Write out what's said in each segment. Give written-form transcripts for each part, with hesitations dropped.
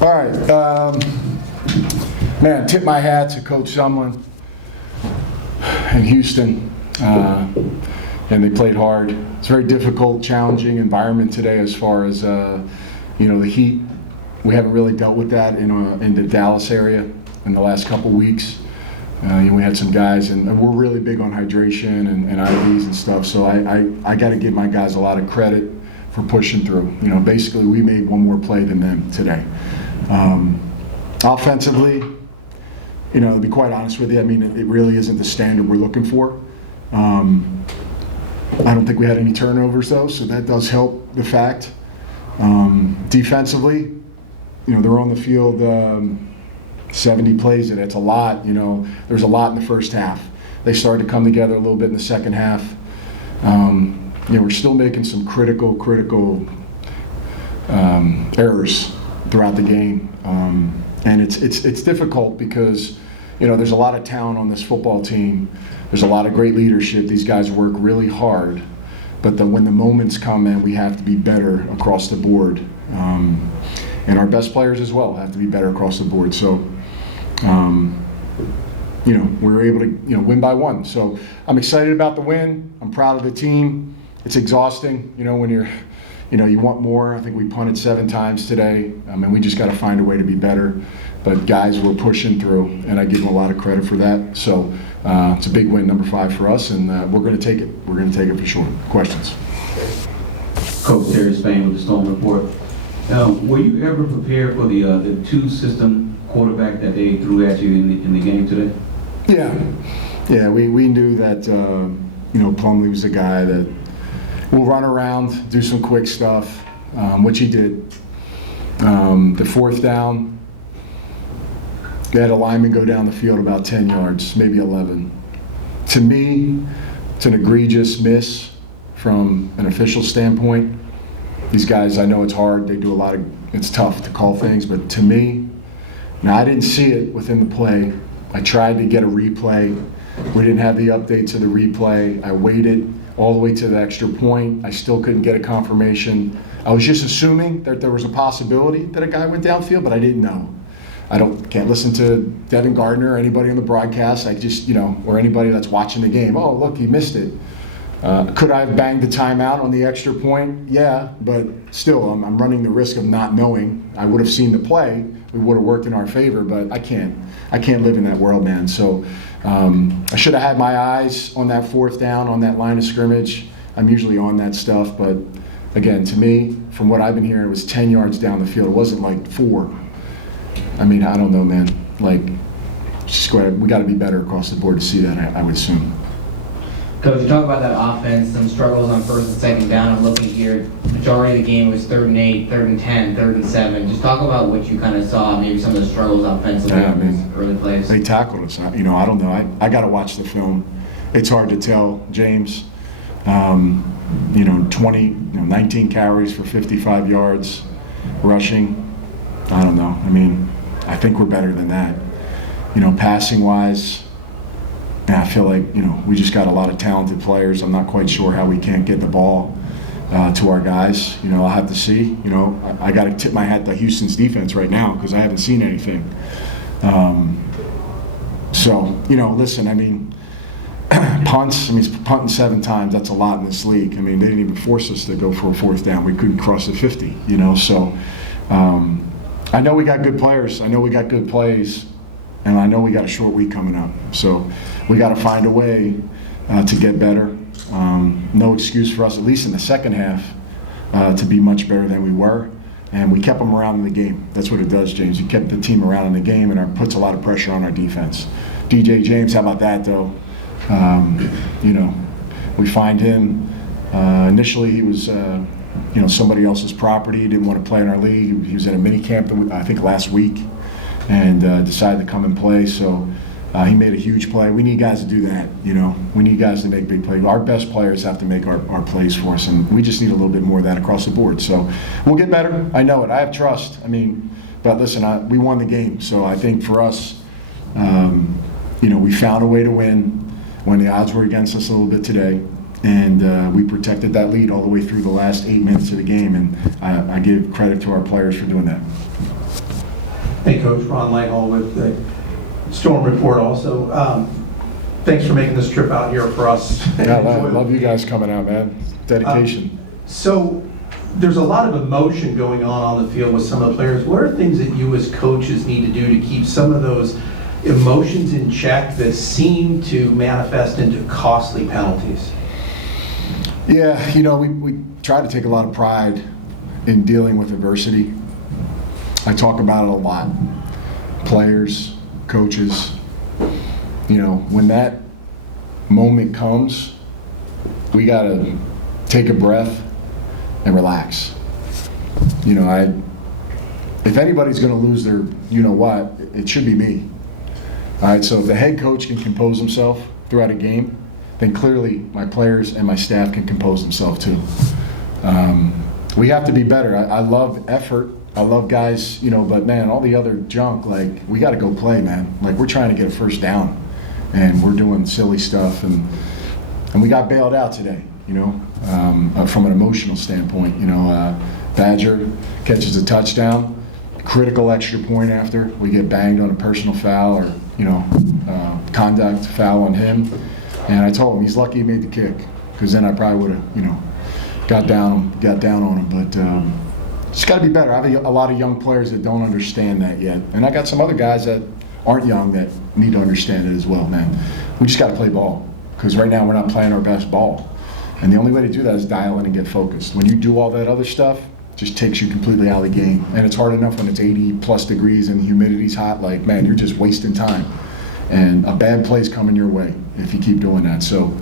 All right, man, tip my hat to Coach Sumlin in Houston, and they played hard. It's a very difficult, challenging environment today as far as, the heat. We haven't really dealt with that in the Dallas area in the last couple weeks. We had some guys, and we're really big on hydration and IVs and stuff, so I got to give my guys a lot of credit for pushing through. Basically we made one more play than them today. Offensively, to be quite honest with you, it really isn't the standard we're looking for. I don't think we had any turnovers though, so that does help the fact. Defensively, they're on the field 70 plays, and it's a lot. There's a lot in the first half. They started to come together a little bit in the second half. We're still making some critical errors throughout the game, and it's difficult because there's a lot of talent on this football team. There's a lot of great leadership. These guys work really hard, but when the moments come in, we have to be better across the board, and our best players as well have to be better across the board. So we were able to win by one. So I'm excited about the win. I'm proud of the team. It's exhausting, when you want more. I think we punted 7 times today. We just got to find a way to be better. But guys, we're pushing through, and I give them a lot of credit for that. So it's a big win, number 5 for us, and we're going to take it. We're going to take it for sure. Questions? Coach Terry Spain with the Storm Report. Were you ever prepared for the 2-system quarterback that they threw at you in the game today? Yeah. We knew that Plumlee was the guy that will run around, do some quick stuff, which he did. The 4th down, they had a lineman go down the field about 10 yards, maybe 11. To me, it's an egregious miss from an official standpoint. These guys, I know it's hard. They do it's tough to call things, but to me, now I didn't see it within the play. I tried to get a replay. We didn't have the update to the replay. I waited all the way to the extra point. I still couldn't get a confirmation. I was just assuming that there was a possibility that a guy went downfield, but I didn't know. Can't listen to Devin Gardner or anybody on the broadcast. I just, or anybody that's watching the game. Oh, look, he missed it. Could I have banged the timeout on the extra point? Yeah, but still, I'm running the risk of not knowing. I would have seen the play. It would have worked in our favor, but I can't live in that world, man. So I should have had my eyes on that 4th down, on that line of scrimmage. I'm usually on that stuff, but again, to me, from what I've been hearing, it was 10 yards down the field. It wasn't like 4. I don't know, man. We got to be better across the board to see that, I would assume. Coach, you talk about that offense, some struggles on 1st and 2nd down. I'm looking here, majority of the game was 3rd and 8, 3rd and 10, 3rd and 7. Just talk about what you kind of saw, maybe some of the struggles offensively on these early plays. They tackled us. I don't know. I got to watch the film. It's hard to tell, James. 19 carries for 55 yards rushing. I don't know. I think we're better than that. Passing-wise, I feel like, we just got a lot of talented players. I'm not quite sure how we can't get the ball to our guys. I'll have to see. I got to tip my hat to Houston's defense right now because I haven't seen anything. Listen, punts, punting 7 times, that's a lot in this league. They didn't even force us to go for a 4th down. We couldn't cross the 50, so I know we got good players. I know we got good plays. And I know we got a short week coming up. So we got to find a way to get better. No excuse for us, at least in the second half, to be much better than we were. And we kept them around in the game. That's what it does, James. You kept the team around in the game, and it puts a lot of pressure on our defense. DJ James, how about that, though? We find him. Initially, he was somebody else's property. He didn't want to play in our league. He was at a mini camp, I think, last week, and decided to come and play. So he made a huge play. We need guys to do that. We need guys to make big plays. Our best players have to make our plays for us, and we just need a little bit more of that across the board. So we'll get better. I know it. I have trust. But listen, we won the game. So I think for us, we found a way to win when the odds were against us a little bit today. And we protected that lead all the way through the last 8 minutes of the game, and I give credit to our players for doing that. Hey, Coach, Ron Langhall with the Storm Report also. Thanks for making this trip out here for us. Yeah, I love you guys coming out, man. Dedication. So there's a lot of emotion going on the field with some of the players. What are things that you as coaches need to do to keep some of those emotions in check that seem to manifest into costly penalties? Yeah, you know, we try to take a lot of pride in dealing with adversity. I talk about it a lot. Players, coaches, you know, when that moment comes, we got to take a breath and relax. You know, if anybody's going to lose their, you know what, it should be me. All right, so if the head coach can compose himself throughout a game, then clearly my players and my staff can compose themselves too. We have to be better. I love effort. I love guys, you know, but man, all the other junk, like, we got to go play, man. Like, we're trying to get a first down, and we're doing silly stuff, and we got bailed out today, you know, from an emotional standpoint. You know, Badger catches a touchdown, critical extra point after. We get banged on a personal foul or, you know, conduct foul on him. And I told him he's lucky he made the kick, because then I probably would have, you know, got down on him. But just got to be better. I have a lot of young players that don't understand that yet, and I got some other guys that aren't young that need to understand it as well, man. We just got to play ball, because right now we're not playing our best ball, and the only way to do that is dial in and get focused. When you do all that other stuff, it just takes you completely out of the game, and it's hard enough when it's 80 plus degrees and the humidity's hot. Like, man, you're just wasting time, and a bad play's coming your way if you keep doing that. So,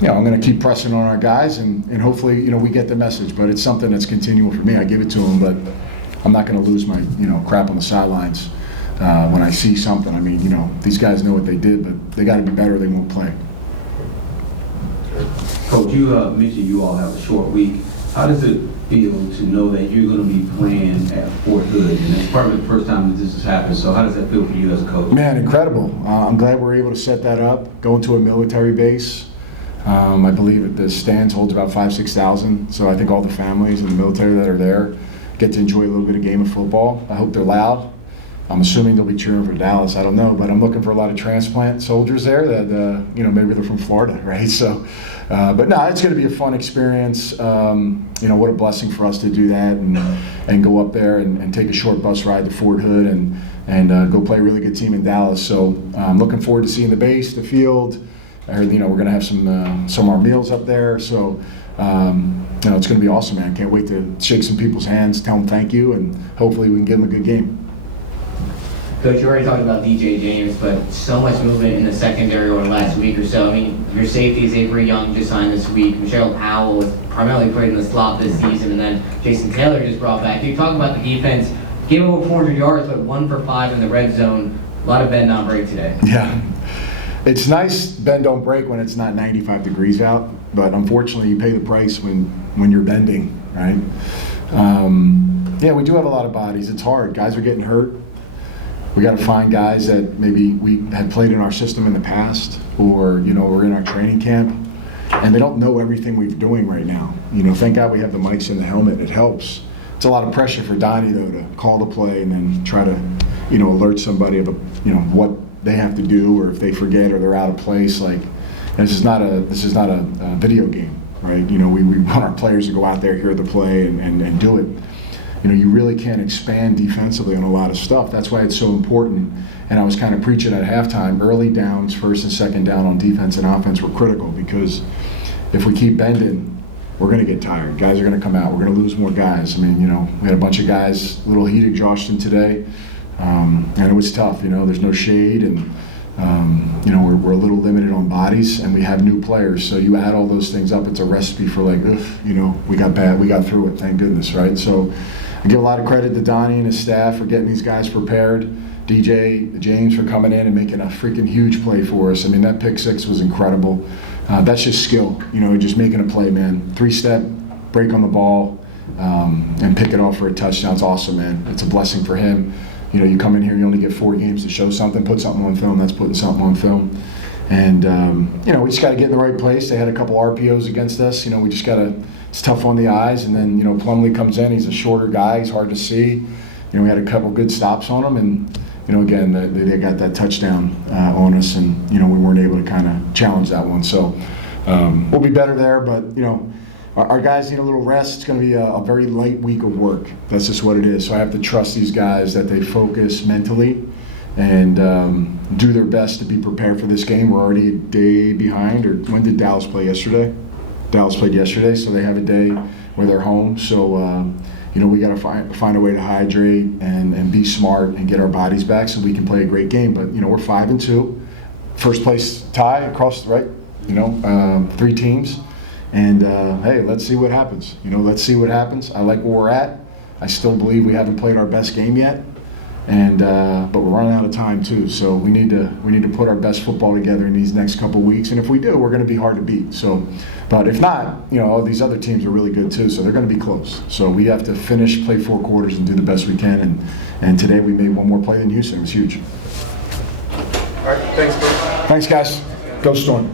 you know, I'm going to keep pressing on our guys, and hopefully, you know, we get the message. But it's something that's continual for me. I give it to them, but I'm not going to lose my, you know, crap on the sidelines when I see something. I mean, you know, these guys know what they did, but they got to be better or they won't play. Coach, you mentioned you all have a short week. How does it feel to know that you're going to be playing at Fort Hood? And it's probably the first time that this has happened. So how does that feel for you as a coach? Man, incredible. I'm glad we're able to set that up, going to a military base. I believe the stands holds about 5,000–6,000. So I think all the families in the military that are there get to enjoy a little bit of game of football. I hope they're loud. I'm assuming they'll be cheering for Dallas. I don't know, but I'm looking for a lot of transplant soldiers there that, you know, maybe they're from Florida, right? So, but no, it's going to be a fun experience. You know, what a blessing for us to do that and go up there and take a short bus ride to Fort Hood and go play a really good team in Dallas. So I'm looking forward to seeing the base, the field. I heard, you know, we're going to have some of our meals up there. So, you know, it's going to be awesome, man. Can't wait to shake some people's hands, tell them thank you, and hopefully we can give them a good game. Coach, you already talked about DJ James, but so much movement in the secondary over the last week or so. I mean, your safeties, Avery Young just signed this week. Michelle Powell was primarily played in the slot this season, and then Jason Taylor just brought back. You talk about the defense, gave over 400 yards, but 1 for 5 in the red zone. A lot of bend not break today. Yeah. It's nice bend don't break when it's not 95 degrees out, but unfortunately you pay the price when you're bending, right? Yeah, we do have a lot of bodies. It's hard. Guys are getting hurt. We got to find guys that maybe we had played in our system in the past, or, you know, we're in our training camp, and they don't know everything we're doing right now. You know, thank God we have the mics in the helmet. It helps. It's a lot of pressure for Donnie, though, to call the play and then try to, you know, alert somebody of, you know, what they have to do, or if they forget or they're out of place. Like, this is not a video game, right? You know, we want our players to go out there, hear the play, and do it. You know, you really can't expand defensively on a lot of stuff. That's why it's so important. And I was kind of preaching at halftime, early downs, first and second down on defense and offense were critical, because if we keep bending, we're going to get tired. Guys are going to come out. We're going to lose more guys. I mean, you know, we had a bunch of guys, a little heat exhaustion today, and it was tough. You know, there's no shade, and you know, we're a little limited on bodies, and we have new players. So you add all those things up, it's a recipe for, like, you know, we got through it, thank goodness, right? So I give a lot of credit to Donnie and his staff for getting these guys prepared. DJ James for coming in and making a freaking huge play for us. I mean, that pick six was incredible. That's just skill, you know, just making a play, man. 3-step, break on the ball, and pick it off for a touchdown. It's awesome, man. It's a blessing for him. You know, you come in here, you only get 4 games to show something, put something on film. That's putting something on film. And, you know, we just got to get in the right place. They had a couple RPOs against us. You know, we just got to, it's tough on the eyes. And then, you know, Plumlee comes in. He's a shorter guy. He's hard to see. we had a couple good stops on them, and again, they got that touchdown on us, and we weren't able to kind of challenge that one. So we'll be better there, but our guys need a little rest. It's going to be a very light week of work. That's just what it is. So I have to trust these guys that they focus mentally and do their best to be prepared for this game. We're already a day behind. Or when did Dallas play yesterday? Dallas played yesterday, so they have a day where they're home. So we got to find a way to hydrate and be smart and get our bodies back so we can play a great game. But we're 5-2, first place tie across, right? 3 teams. And hey, let's see what happens. Let's see what happens. I like where we're at. I still believe we haven't played our best game yet, and but we're running out of time too. So we need to put our best football together in these next couple weeks. And if we do, we're going to be hard to beat. So, but if not, all these other teams are really good too. So they're going to be close. So we have to play 4 quarters, and do the best we can. And today we made one more play than Houston. It was huge. All right, thanks, Coach. Thanks, guys. Go Storm.